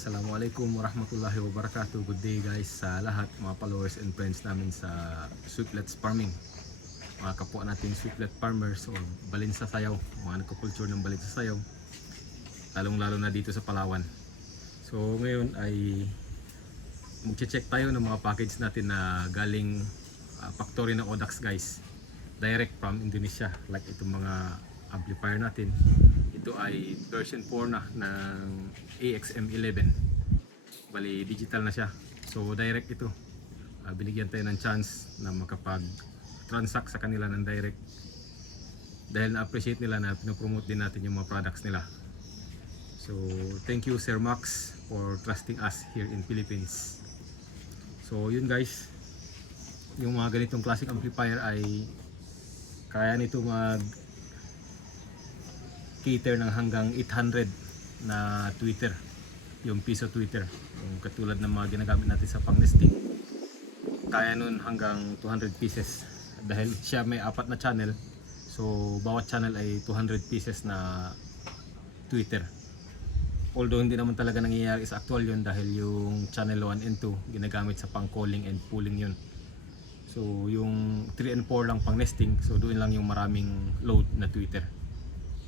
Assalamualaikum warahmatullahi wabarakatuh. Good day guys sa lahat mga followers and friends namin sa Sweetlets Farming. Mga kapwa nating sweetlet farmers o balin sa sayaw, mga nagkukulture ng balin sa sayaw, lalong lalo na dito sa Palawan. So ngayon ay mag-check tayo ng mga package natin na galing factory ng Odax guys, direct from Indonesia, like itong mga amplifier natin. Ito ay version 4 na ng AXM11. Bali digital na siya. So direct ito. Binigyan tayo ng chance na makapag-transact sa kanila ng direct. Dahil na-appreciate nila na pinopromote din natin yung mga products nila. So thank you Sir Max for trusting us here in Philippines. So yun guys. Yung mga ganitong classic amplifier ay kaya nito cater ng hanggang 800 na tweeter, yung piso tweeter, yung katulad ng mga ginagamit natin sa pang-nesting. Kaya nun hanggang 200 pieces dahil siya may 4 na channel, so bawat channel ay 200 pieces na tweeter. Although hindi naman talaga nangyayari sa actual yun dahil yung channel 1 and 2 ginagamit sa pang-calling and pulling yun. So yung 3 and 4 lang pang-nesting, so doon lang yung maraming load na tweeter.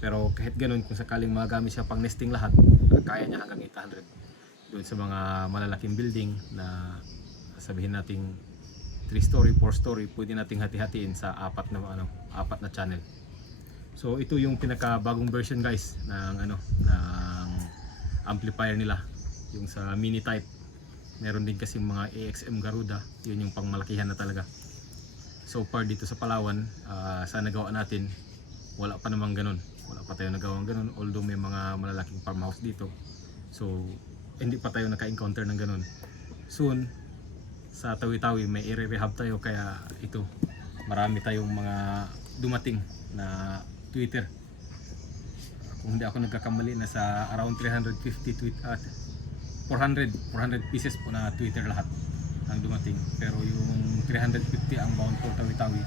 Pero kahit ganun, kung sakaling magamit siya pang nesting lahat, kaya niya hanggang 800. Doon sa mga malalaking building na sabihin nating 3 story, 4 story, pwede nating hati-hatiin sa 4 na channel. So ito yung pinakabagong version guys ng ng amplifier nila, yung sa mini type. Meron din kasi mga AXM Garuda, yun yung pangmalakihan na talaga. So far dito sa Palawan, sa nagawa natin, wala pa namang ganun. Wala pa tayo nagawang ganun, although may mga malalaking farmhouse dito. So hindi pa tayo naka-encounter ng ganun. Soon sa Tawi-Tawi may i-rehab tayo, kaya ito marami tayong mga dumating na tweeter. Kung hindi ako nagkakamali, nasa around 400 pieces po na tweeter lahat ang dumating. Pero yung 350 ang bound for Tawi-Tawi,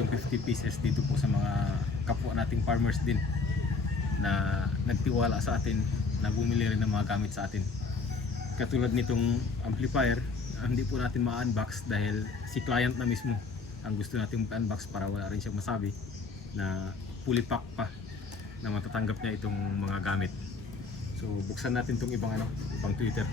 yung 50 pieces dito po sa mga kapwa nating farmers din na nagtiwala sa atin, na bumili rin ng mga gamit sa atin. Katulad nitong amplifier, hindi po natin ma-unbox dahil si client na mismo ang gusto natin ma-unbox para wala rin siyang masabi na fully pack pa na matatanggap niya itong mga gamit. So buksan natin itong ibang tweeter.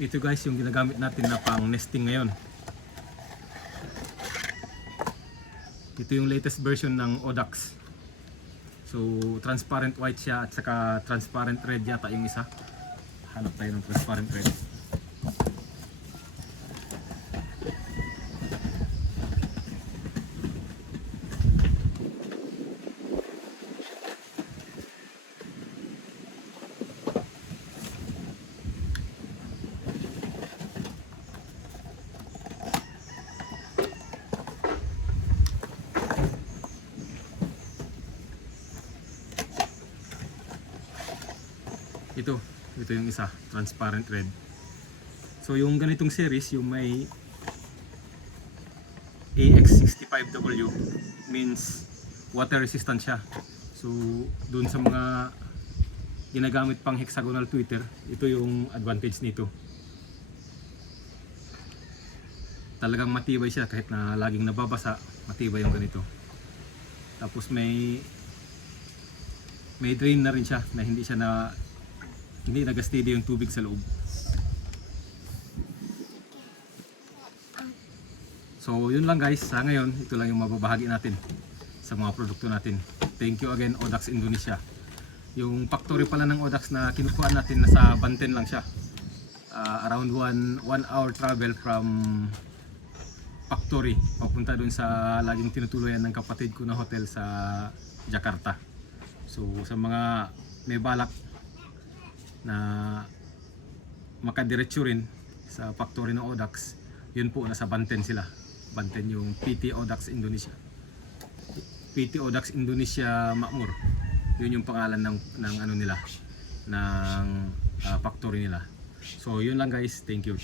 Ito guys yung ginagamit natin na pang nesting ngayon. Ito yung latest version ng Odax. So transparent white siya at saka transparent red yata yung isa. Hanap tayo ng transparent red. Ito yung isa, transparent red. So yung ganitong series, yung may AX65W means water resistant siya. So dun sa mga ginagamit pang hexagonal tweeter, ito yung advantage nito. Talagang matibay siya kahit na laging nababasa, matibay yung ganito. Tapos may drain na rin siya na hindi nag-steady yung tubig sa loob. So yun lang guys, sa ngayon ito lang yung mababahagi natin sa mga produkto natin. Thank you again Odax Indonesia. Yung factory pala ng Odax na kinukuha natin, nasa Banten lang siya. Around 1 hour travel from factory papunta dun sa laging tinutuluyan ng kapatid ko na hotel sa Jakarta. So sa mga may balak na makadiretso rin sa factory ng Odax, yun po, nasa Banten sila. Banten yung PT Odax Indonesia. PT Odax Indonesia Makmur. Yun yung pangalan ng ano nila, ng factory nila. So yun lang guys, thank you.